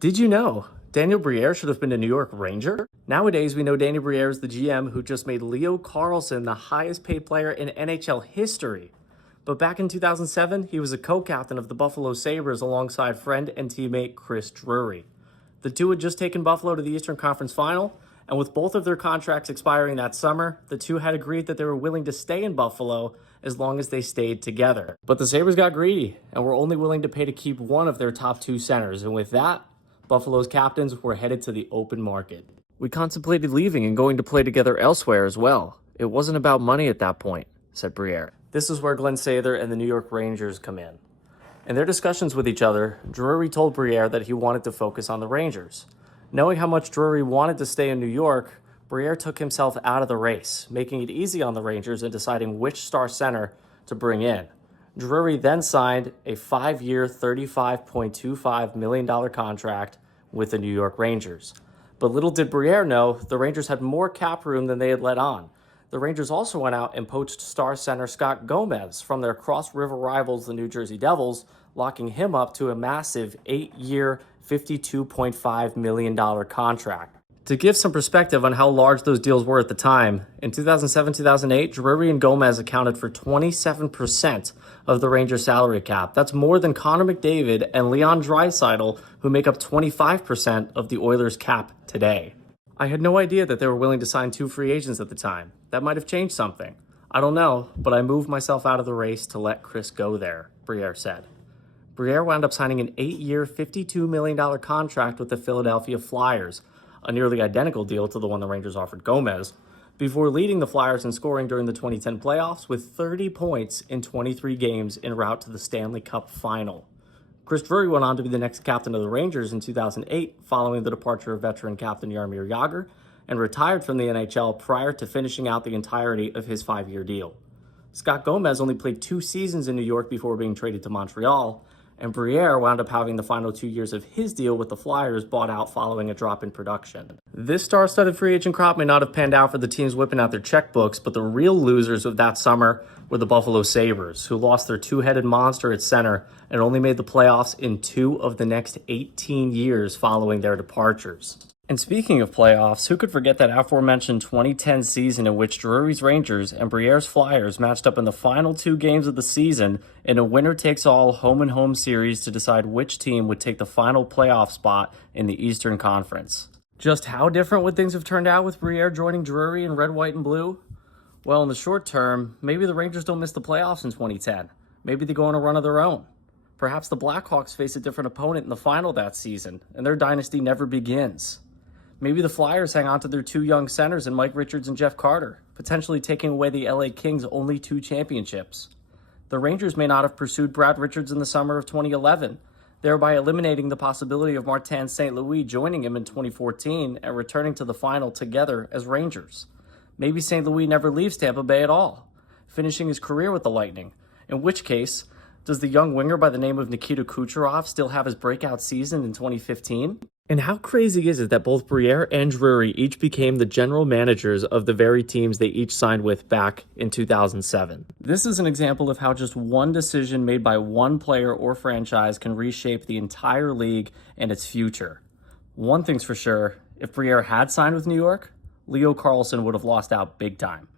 Did you know Daniel Briere should have been a New York Ranger? Nowadays, we know Daniel Briere is the GM who just made Leo Carlsson the highest paid player in NHL history. But back in 2007, he was a co-captain of the Buffalo Sabres alongside friend and teammate Chris Drury. The two had just taken Buffalo to the Eastern Conference Final, and with both of their contracts expiring that summer, the two had agreed that they were willing to stay in Buffalo as long as they stayed together. But the Sabres got greedy and were only willing to pay to keep one of their top two centers, and with that, Buffalo's captains were headed to the open market. We contemplated leaving and going to play together elsewhere as well. It wasn't about money at that point, said Briere. This is where Glenn Sather and the New York Rangers come in. In their discussions with each other, Drury told Briere that he wanted to focus on the Rangers. Knowing how much Drury wanted to stay in New York, Briere took himself out of the race, making it easy on the Rangers in deciding which star center to bring in. Drury then signed a 5-year, $35.25 million contract with the New York Rangers. But little did Briere know, the Rangers had more cap room than they had let on. The Rangers also went out and poached star center Scott Gomez from their cross-river rivals, the New Jersey Devils, locking him up to a massive 8-year, $52.5 million contract. To give some perspective on how large those deals were at the time, in 2007-2008, Drury and Gomez accounted for 27% of the Rangers' salary cap. That's more than Connor McDavid and Leon Draisaitl, who make up 25% of the Oilers' cap today. I had no idea that they were willing to sign two free agents at the time. That might have changed something. I don't know, but I moved myself out of the race to let Chris go there, Briere said. Briere wound up signing an 8-year, $52 million contract with the Philadelphia Flyers, a nearly identical deal to the one the Rangers offered Gomez, before leading the Flyers in scoring during the 2010 playoffs with 30 points in 23 games en route to the Stanley Cup Final. Chris Drury went on to be the next captain of the Rangers in 2008, following the departure of veteran captain Jaromir Jagr, and retired from the NHL prior to finishing out the entirety of his 5-year deal. Scott Gomez only played 2 seasons in New York before being traded to Montreal, and Briere wound up having the final 2 years of his deal with the Flyers bought out following a drop in production. This star-studded free agent crop may not have panned out for the teams whipping out their checkbooks, but the real losers of that summer were the Buffalo Sabres, who lost their two-headed monster at center and only made the playoffs in 2 of the next 18 years following their departures. And speaking of playoffs, who could forget that aforementioned 2010 season in which Drury's Rangers and Briere's Flyers matched up in the final 2 games of the season in a winner-takes-all home-and-home series to decide which team would take the final playoff spot in the Eastern Conference. Just how different would things have turned out with Briere joining Drury in red, white, and blue? Well, in the short term, maybe the Rangers don't miss the playoffs in 2010. Maybe they go on a run of their own. Perhaps the Blackhawks face a different opponent in the final that season, and their dynasty never begins. Maybe the Flyers hang on to their 2 young centers in Mike Richards and Jeff Carter, potentially taking away the LA Kings' only 2 championships. The Rangers may not have pursued Brad Richards in the summer of 2011, thereby eliminating the possibility of Martin St. Louis joining him in 2014 and returning to the final together as Rangers. Maybe St. Louis never leaves Tampa Bay at all, finishing his career with the Lightning, in which case, does the young winger by the name of Nikita Kucherov still have his breakout season in 2015? And how crazy is it that both Briere and Drury each became the general managers of the very teams they each signed with back in 2007? This is an example of how just one decision made by one player or franchise can reshape the entire league and its future. One thing's for sure, if Briere had signed with New York, Leo Carlsson would have lost out big time.